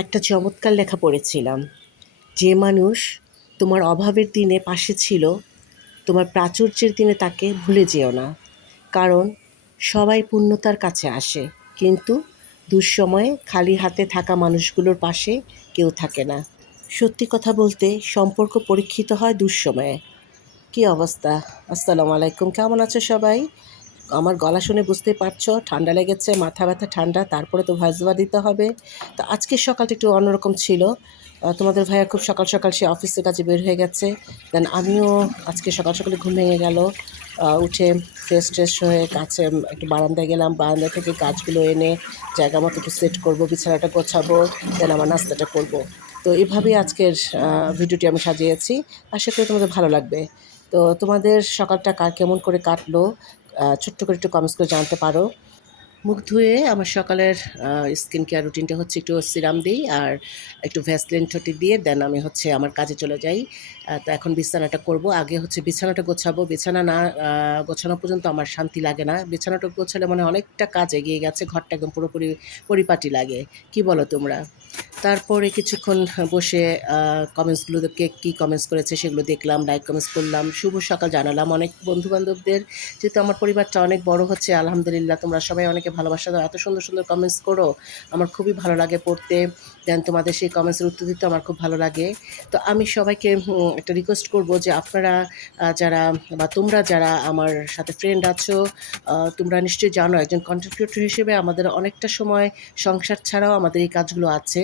একটা চমৎকার লেখা পড়েছিলাম। যে মানুষ তোমার অভাবের দিনে পাশে ছিল, তোমার প্রাচুর্যের দিনে তাকে ভুলে যেও না। কারণ সবাই পূর্ণতার কাছে আসে, কিন্তু দুঃসময়ে খালি হাতে থাকা মানুষগুলোর পাশে কেউ থাকে না। সত্যি কথা বলতে সম্পর্ক পরীক্ষিত হয় দুঃসময়ে। কী অবস্থা? আসসালামু আলাইকুম। কেমন আছো সবাই? আমার গলা শুনে বুঝতেই পারছো ঠান্ডা লেগেছে, মাথা ব্যথা ঠান্ডা, তারপরে তো ভয়েস ওভার দিতে হবে। তো আজকের সকালটা একটু অন্যরকম ছিল। তোমাদের ভাইয়া খুব সকাল সকাল সে অফিসের কাজে বের হয়ে গেছে। দেন আমিও আজকে সকাল সকালে ঘুম ভেঙে গেল। উঠে ফ্রেশ ট্রেশ হয়ে কাছে একটু বারান্দায় গেলাম। বারান্দা থেকে গাছগুলো এনে জায়গা মতো একটু সেট করবো, বিছানাটা গোছাবো, দেন আমার নাস্তাটা করব। তো এভাবেই আজকের ভিডিওটি আমি সাজিয়েছি। আশা করি তোমাদের ভালো লাগবে। তো তোমাদের সকালটা কার কেমন করে কাটলো ছোট্ট করে একটু কমেন্টস করে জানাতে পারো। মুখ ধুয়ে আমার সকালের স্কিন কেয়ার রুটিনটা হচ্ছে একটু সিরাম দিই আর একটু ভ্যাসলিন ঠোঁটে দিয়ে দেন আমি হচ্ছে আমার কাজে চলে যাই। তো এখন বিছানাটা করব। আগে হচ্ছে বিছানাটা গোছাবো। বিছানা না গোছানো পর্যন্ত আমার শান্তি লাগে না। বিছানাটা গোছালে মনে হয় অনেকটা কাজ এগিয়ে গেছে। ঘরটা একদম পুরোপুরি পরিপাটি লাগে। কি বলো তোমরা? তারপরে কিছুক্ষণ বসে কমেন্টসগুলো কে কী কমেন্টস করেছে সেগুলো দেখলাম, লাইক কমেন্টস করলাম, শুভ সকাল জানালাম অনেক বন্ধু-বান্ধবদের। যেহেতু আমার পরিবারটা অনেক বড় হচ্ছে আলহামদুলিল্লাহ, তোমরা সবাই অনেকে ভালোবাসা দাও, এত সুন্দর সুন্দর কমেন্টস করো, আমার খুবই ভালো লাগে পড়তে। দেন তোমাদের সেই কমেন্টসের উত্তর দিতে আমার খুব ভালো লাগে। তো আমি সবাইকে একটা রিকোয়েস্ট করব যে আপনারা যারা বা তোমরা যারা আমার সাথে ফ্রেন্ড আছো, তোমরা নিশ্চয়ই জানো একজন কন্টেন্ট ক্রিয়েটর হিসেবে আমাদের অনেকটা সময় সংসার ছাড়াও আমাদের এই কাজগুলো আছে।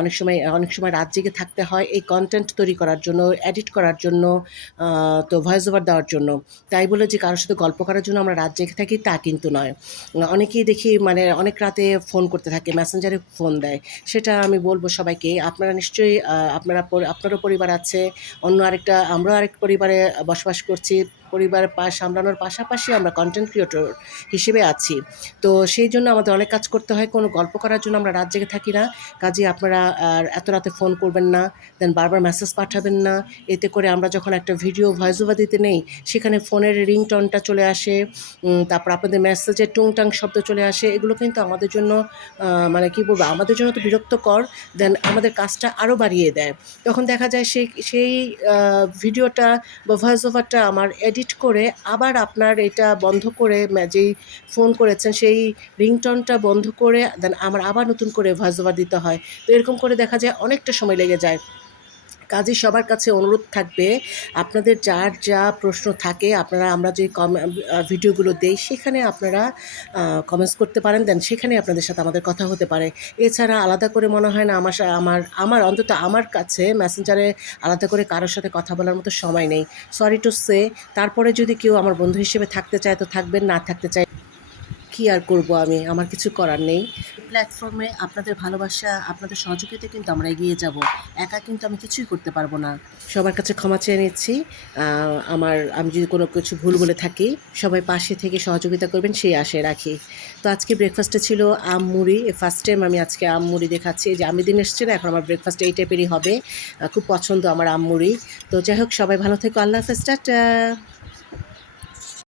অনেক সময় রাত জেগে থাকতে হয় এই কনটেন্ট তৈরি করার জন্য, এডিট করার জন্য, তো ভয়েস ওভার দেওয়ার জন্য। তাই বলে যে কারোর সাথে গল্প করার জন্য আমরা রাত জেগে থাকি তা কিন্তু নয়। অনেকেই দেখি মানে অনেক রাতে ফোন করতে থাকে, মেসেঞ্জারে ফোন দেয়। সেটা আমি বলব সবাইকে, আপনারা নিশ্চয়ই আপনারও পরিবার আছে, আমরাও আরেক পরিবারে বসবাস করছি। পরিবারের সামলানোর পাশাপাশি আমরা কনটেন্ট ক্রিয়েটর হিসেবে আছি। তো সেই জন্য আমাদের অনেক কাজ করতে হয়, কোনো গল্প করার জন্য আমরা রাত জেগে থাকি না। কাজেই আপনারা আর এত রাতে ফোন করবেন না, দেন বারবার মেসেজ পাঠাবেন না। এতে করে আমরা যখন একটা ভিডিও ভয়েস ওভার দিতে নেই, সেখানে ফোনের রিংটোনটা চলে আসে, তারপর আপনাদের মেসেজের টুংটাং শব্দ চলে আসে। এগুলো কিন্তু আমাদের জন্য মানে কী বলবো, আমাদের জন্য তো বিরক্তকর, দেন আমাদের কাজটা আরও বাড়িয়ে দেয়। তখন দেখা যায় সেই ভিডিওটা বা ভয়েস ওভারটা আমার এডিট করে আবার আপনার এটা বন্ধ করে যেই ফোন করেছেন সেই রিংটোনটা বন্ধ করে দেন আমার আবার নতুন করে ভয়েস ওভার দিতে হয়। তো এরকম করে দেখা যায় অনেকটা সময় লেগে যায়। কাজেই সবার কাছে অনুরোধ থাকবে, আপনাদের যার যা প্রশ্ন থাকে আপনারা আমরা যে ভিডিওগুলো দেই সেখানে আপনারা কমেন্টস করতে পারেন, দেন সেখানে আপনাদের সাথে আমাদের কথা হতে পারে। এছাড়া আলাদা করে মনে হয় না আমার অন্তত আমার কাছে মেসেঞ্জারে আলাদা করে কারোর সাথে কথা বলার মতো সময় নেই। সরি টু সে, তারপরে যদি কেউ আমার বন্ধু হিসেবে থাকতে চায় তো থাকবেন, না থাকতে চায় কী আর করব আমি? আমার কিছু করার নেই। প্ল্যাটফর্মে আপনাদের ভালোবাসা, আপনাদের সহযোগিতায় কিন্তু আমরা এগিয়ে যাব। একা কিন্তু আমি কিছুই করতে পারবো না। সবার কাছে ক্ষমা চেয়ে নিচ্ছি। আমি যদি কোনো কিছু ভুল বলে থাকি, সবাই পাশে থেকে সহযোগিতা করবেন সেই আশায় রাখি। তো আজকে ব্রেকফাস্টে ছিল আম মুড়ি। ফার্স্ট টাইম আমি আজকে আম মুড়ি দিয়ে খাচ্ছি। এই যে আমি দিন এসছে না, এখন আমার ব্রেকফাস্ট এই টাইপেরই হবে। খুব পছন্দ আমার আম মুড়ি। তো যাই হোক, সবাই ভালো থেকো। আল্লাহ হাফেজ, টাটা।